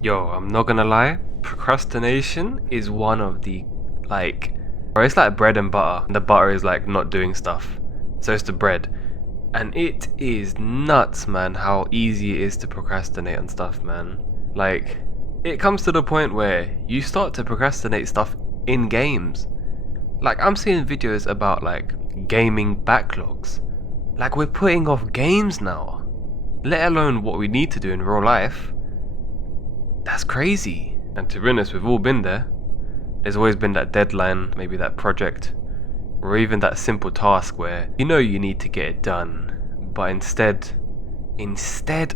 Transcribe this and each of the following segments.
Yo, I'm not gonna lie, procrastination is one of the, bro, it's like bread and butter. The butter is like not doing stuff. So it's the bread. And it is nuts, man, how easy it is to procrastinate on stuff, man. Like, it comes to the point where you start to procrastinate stuff in games. Like, I'm seeing videos about, like, gaming backlogs. Like, we're putting off games now. Let alone what we need to do in real life. That's crazy. And to be honest, we've all been there. There's always been that deadline, maybe that project, or even that simple task where you know you need to get it done, but instead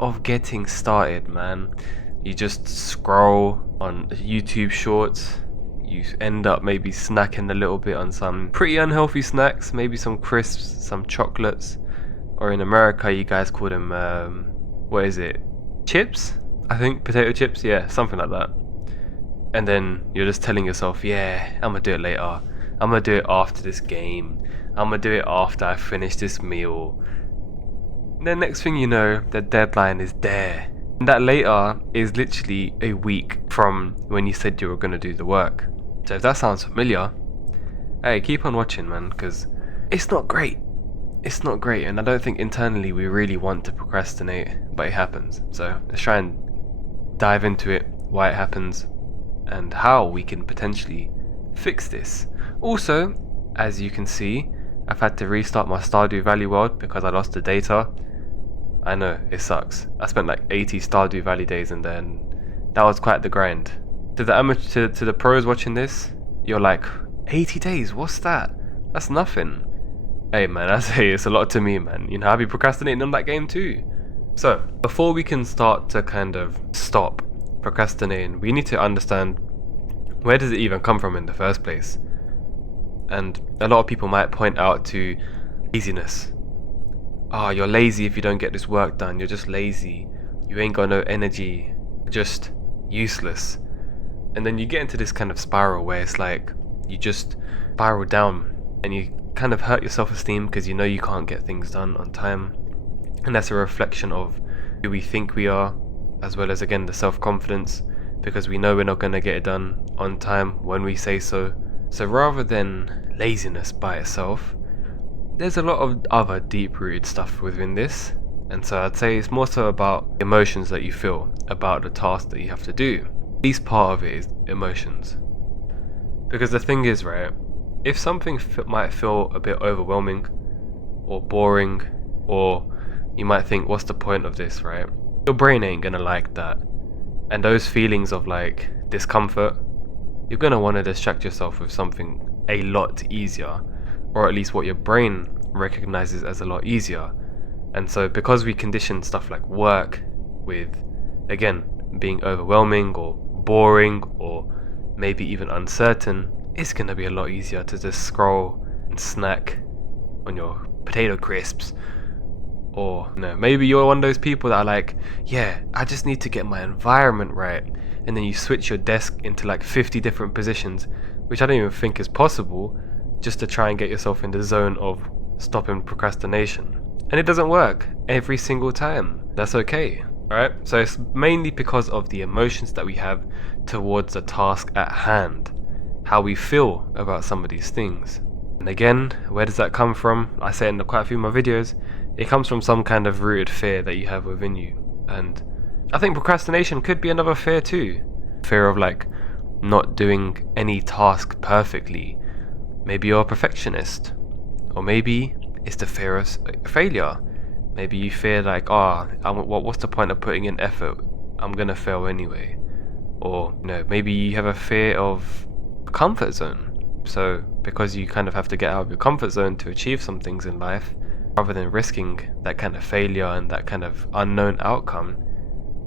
of getting started, man, you just scroll on YouTube shorts. You end up maybe snacking a little bit on some pretty unhealthy snacks, maybe some crisps, some chocolates, or in America you guys call them, what is it? Chips? I think potato chips, yeah, something like that. And then you're just telling yourself, yeah, I'm gonna do it later. I'm gonna do it after this game. I'm gonna do it after I finish this meal. And then next thing you know, the deadline is there. And that later is literally a week from when you said you were gonna do the work. So if that sounds familiar, hey, keep on watching, man, because it's not great. It's not great, and I don't think internally we really want to procrastinate, but it happens. So let's try and dive into it, why it happens, and how we can potentially fix this. Also, as you can see, I've had to restart my Stardew Valley world because I lost the data. I know, it sucks. I spent like 80 Stardew Valley days and then that was quite the grind. To the pros watching this, you're like, 80 days, what's that? That's nothing. Hey man, I say it's a lot to me, man. You know, I'll be procrastinating on that game too. So, before we can start to kind of stop procrastinating, we need to understand, where does it even come from in the first place? And a lot of people might point out to laziness. Oh, you're lazy if you don't get this work done. You're just lazy. You ain't got no energy. Just useless. And then you get into this kind of spiral where it's like you just spiral down and you kind of hurt your self-esteem because you know you can't get things done on time. And that's a reflection of who we think we are, as well as, again, the self-confidence, because we know we're not going to get it done on time when we say so. So rather than laziness by itself, there's a lot of other deep-rooted stuff within this. And so I'd say it's more so about emotions that you feel about the task that you have to do. At least part of it is emotions. Because the thing is, right, if something might feel a bit overwhelming or boring, or you might think, what's the point of this, right? Your brain ain't gonna like that. And those feelings of like discomfort, you're gonna want to distract yourself with something a lot easier, or at least what your brain recognizes as a lot easier. And so because we condition stuff like work with, again, being overwhelming or boring or maybe even uncertain, it's gonna be a lot easier to just scroll and snack on your potato crisps. Or, you know, maybe you're one of those people that are like, yeah, I just need to get my environment right. And then you switch your desk into like 50 different positions, which I don't even think is possible, just to try and get yourself in the zone of stopping procrastination. And it doesn't work every single time. That's okay, alright? So it's mainly because of the emotions that we have towards the task at hand, how we feel about some of these things. And again, where does that come from? I say it in quite a few of my videos. It comes from some kind of rooted fear that you have within you. And I think procrastination could be another fear too. Fear of like not doing any task perfectly. Maybe you're a perfectionist. Or maybe it's the fear of failure. Maybe you fear like, what's the point of putting in effort? I'm gonna fail anyway. Or, you know, maybe you have a fear of comfort zone. So because you kind of have to get out of your comfort zone to achieve some things in life, rather than risking that kind of failure and that kind of unknown outcome,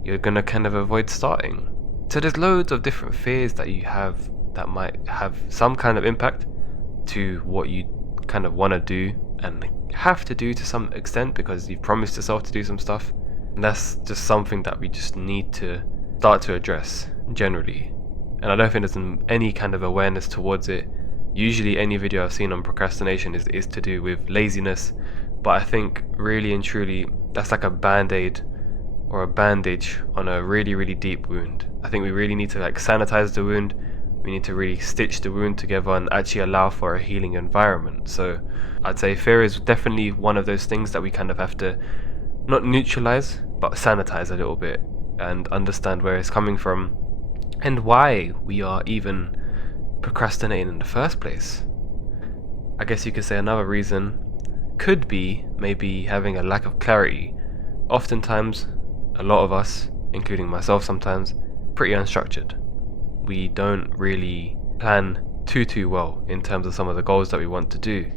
you're gonna kind of avoid starting. So there's loads of different fears that you have that might have some kind of impact to what you kind of want to do and have to do to some extent because you've promised yourself to do some stuff. And that's just something that we just need to start to address generally. And I don't think there's any kind of awareness towards it. Usually any video I've seen on procrastination is to do with laziness, but I think really and truly that's like a band-aid or a bandage on a really, really deep wound. I think we really need to like sanitize the wound. We need to really stitch the wound together and actually allow for a healing environment. So I'd say fear is definitely one of those things that we kind of have to not neutralize, but sanitize a little bit and understand where it's coming from and why we are even procrastinating in the first place. I guess you could say another reason could be maybe having a lack of clarity. Oftentimes, a lot of us, including myself sometimes, pretty unstructured. We don't really plan too well in terms of some of the goals that we want to do.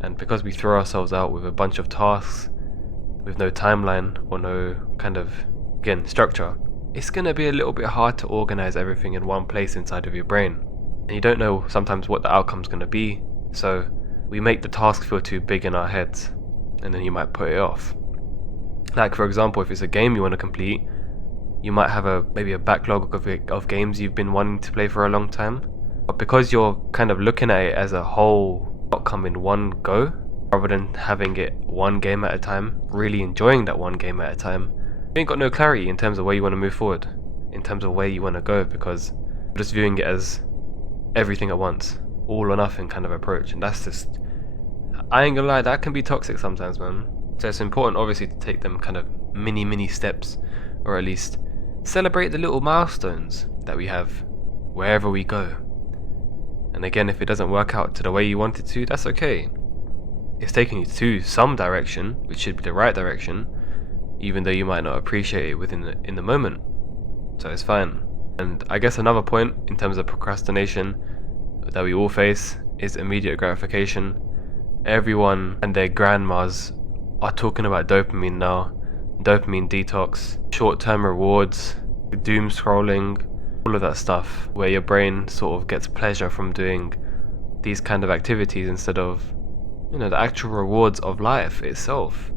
And because we throw ourselves out with a bunch of tasks, with no timeline or no kind of, again, structure, it's going to be a little bit hard to organize everything in one place inside of your brain. And you don't know sometimes what the outcome's going to be, so we make the task feel too big in our heads, and then you might put it off. Like for example, if it's a game you want to complete, you might have maybe a backlog of games you've been wanting to play for a long time, but because you're kind of looking at it as a whole outcome in one go, rather than having it one game at a time, really enjoying that one game at a time, you ain't got no clarity in terms of where you want to move forward, in terms of where you want to go, because you're just viewing it as everything at once, all or nothing kind of approach. And that's just, I ain't gonna lie, that can be toxic sometimes, man. So it's important obviously to take them kind of mini steps, or at least celebrate the little milestones that we have wherever we go. And again, if it doesn't work out to the way you want it to, that's okay. It's taking you to some direction, which should be the right direction, even though you might not appreciate it in the moment. So it's fine. And I guess another point in terms of procrastination that we all face is immediate gratification. Everyone and their grandmas are talking about dopamine now, dopamine detox, short-term rewards, doom scrolling, all of that stuff, where your brain sort of gets pleasure from doing these kind of activities instead of, the actual rewards of life itself.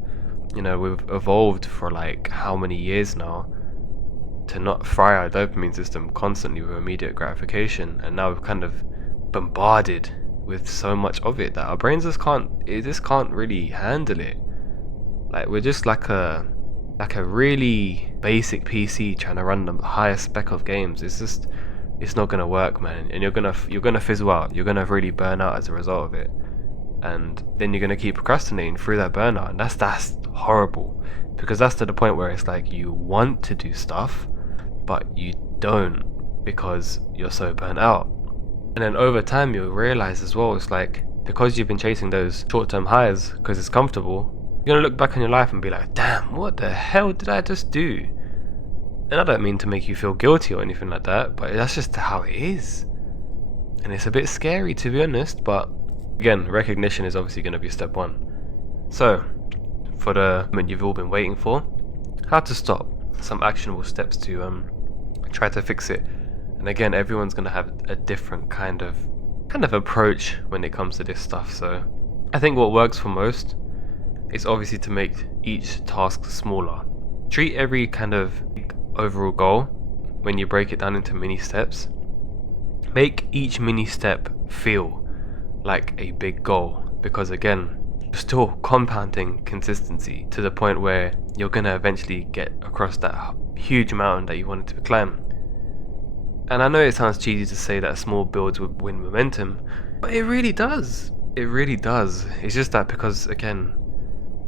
We've evolved for like how many years now to not fry our dopamine system constantly with immediate gratification, and now we've kind of bombarded with so much of it that our brains just can't really handle it. Like we're just like a really basic PC trying to run the highest spec of games. It's not gonna work, man, and you're gonna fizzle out. You're gonna really burn out as a result of it, and then you're gonna keep procrastinating through that burnout, and that's horrible, because that's to the point where it's like you want to do stuff, but you don't because you're so burnt out. And then over time you'll realize as well, it's like because you've been chasing those short-term highs because it's comfortable, you're gonna look back on your life and be like, damn, what the hell did I just do? And I don't mean to make you feel guilty or anything like that, but that's just how it is. And it's a bit scary, to be honest, but again, recognition is obviously going to be step one. So, for the moment you've all been waiting for, how to stop, some actionable steps to try to fix it. And again, everyone's going to have a different kind of approach when it comes to this stuff. So I think what works for most is obviously to make each task smaller. Treat every kind of overall goal, when you break it down into mini steps, make each mini step feel like a big goal, because again, you're still compounding consistency to the point where you're going to eventually get across that huge mountain that you wanted to climb. And I know it sounds cheesy to say that small builds would win momentum, but it really does. It really does. It's just that because, again,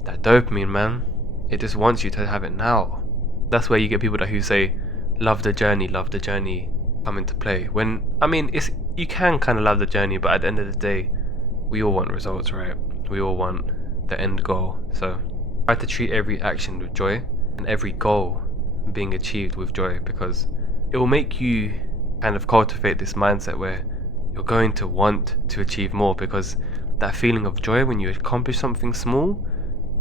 that dopamine, man, it just wants you to have it now. That's where you get people who say, love the journey come into play. When, I mean, you can kind of love the journey, but at the end of the day, we all want results, right? We all want the end goal. So try to treat every action with joy and every goal being achieved with joy, because it will make you kind of cultivate this mindset where you're going to want to achieve more, because that feeling of joy when you accomplish something small,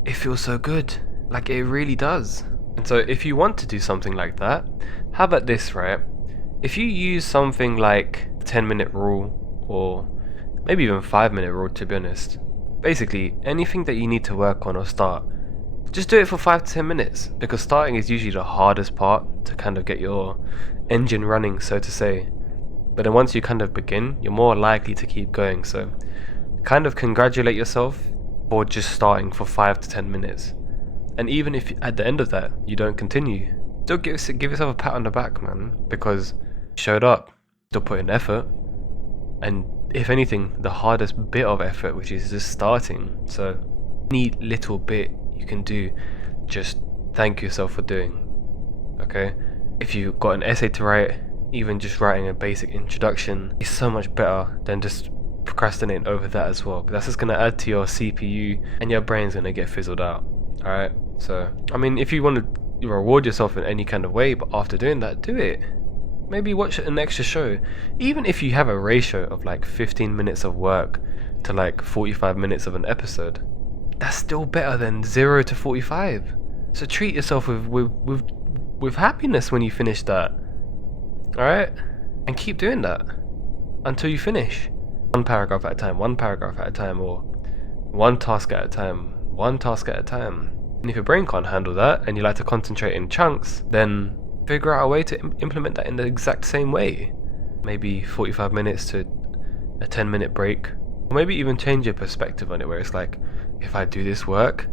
it feels so good. Like, it really does. And so if you want to do something like that, how about this, right? If you use something like 10-minute rule, or maybe even 5-minute rule, to be honest, basically anything that you need to work on or start, just do it for 5 to 10 minutes, because starting is usually the hardest part to kind of get your engine running, so to say. But then once you kind of begin, you're more likely to keep going. So kind of congratulate yourself for just starting for 5 to 10 minutes. And even if at the end of that you don't continue, still give yourself a pat on the back, man, because you showed up, still put in effort, and if anything, the hardest bit of effort, which is just starting. So any little bit you can do, just thank yourself for doing. Okay, if you've got an essay to write, even just writing a basic introduction is so much better than just procrastinating over that as well. 'Cause that's just gonna add to your CPU, and your brain's gonna get fizzled out. All right. So I mean, if you want to reward yourself in any kind of way, but after doing that, do it. Maybe watch an extra show. Even if you have a ratio of like 15 minutes of work to like 45 minutes of an episode, that's still better than 0 to 45. So treat yourself with happiness when you finish that. Alright? And keep doing that until you finish. One paragraph at a time, one paragraph at a time, or one task at a time, one task at a time. And if your brain can't handle that and you like to concentrate in chunks, then figure out a way to implement that in the exact same way. Maybe 45 minutes to a 10-minute break. Or maybe even change your perspective on it, where it's like, if I do this work,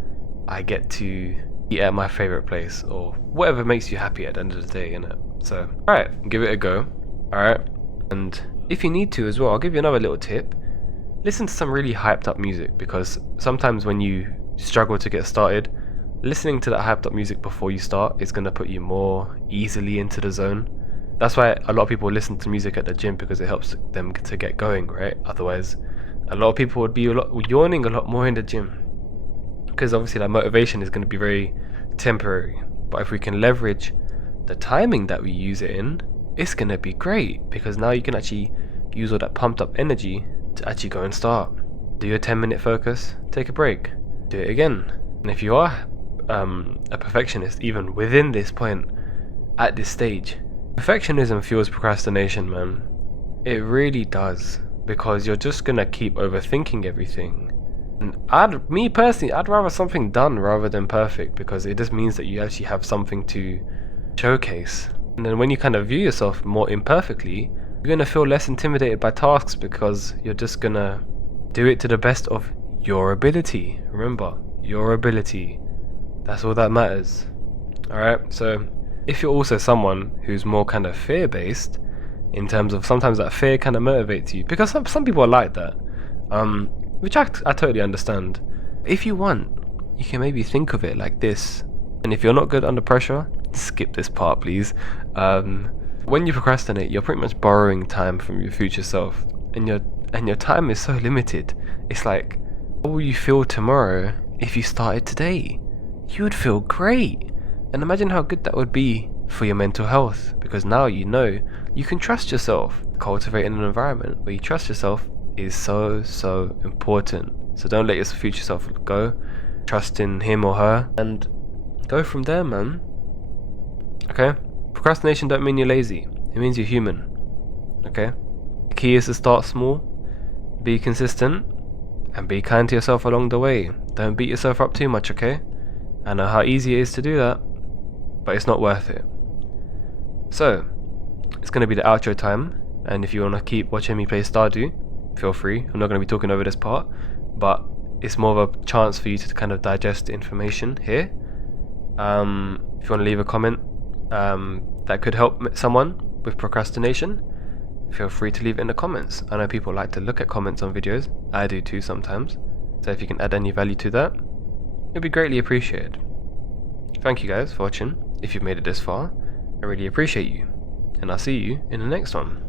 I get to eat at my favorite place, or whatever makes you happy at the end of the day, innit? So, alright, give it a go. Alright? And if you need to as well, I'll give you another little tip. Listen to some really hyped up music, because sometimes when you struggle to get started, listening to that hyped up music before you start is going to put you more easily into the zone. That's why a lot of people listen to music at the gym, because it helps them to get going, right? Otherwise, a lot of people would be yawning a lot more in the gym, because obviously that motivation is going to be very temporary. But if we can leverage the timing that we use it in, it's going to be great, because now you can actually use all that pumped up energy to actually go and start. Do your 10-minute focus, take a break, do it again. And if you are a perfectionist, even within this point, at this stage, perfectionism fuels procrastination, man. It really does, because you're just gonna keep overthinking everything. And me personally, I'd rather something done rather than perfect, because it just means that you actually have something to showcase. And then when you kind of view yourself more imperfectly, you're gonna feel less intimidated by tasks, because you're just gonna do it to the best of your ability. Remember, your ability. That's all that matters. Alright, so if you're also someone who's more kind of fear-based, in terms of sometimes that fear kind of motivates you, because some people are like that, which I totally understand. If you want, you can maybe think of it like this, and if you're not good under pressure, skip this part, please. When you procrastinate, you're pretty much borrowing time from your future self, and your time is so limited. It's like, how will you feel tomorrow if you started today? You would feel great. And imagine how good that would be for your mental health, because now you know you can trust yourself. Cultivating an environment where you trust yourself is so important. So don't let your future self go. Trust in him or her and go from there, man. Okay? Procrastination don't mean you're lazy. It means you're human. Okay? The key is to start small, be consistent, and be kind to yourself along the way. Don't beat yourself up too much, okay? I know how easy it is to do that, but it's not worth it. So, it's going to be the outro time, and if you want to keep watching me play Stardew, feel free. I'm not going to be talking over this part, but it's more of a chance for you to kind of digest the information here. If you want to leave a comment that could help someone with procrastination, feel free to leave it in the comments. I know people like to look at comments on videos. I do too sometimes. So if you can add any value to that, it'd be greatly appreciated. Thank you guys for watching. If you've made it this far, I really appreciate you. And I'll see you in the next one.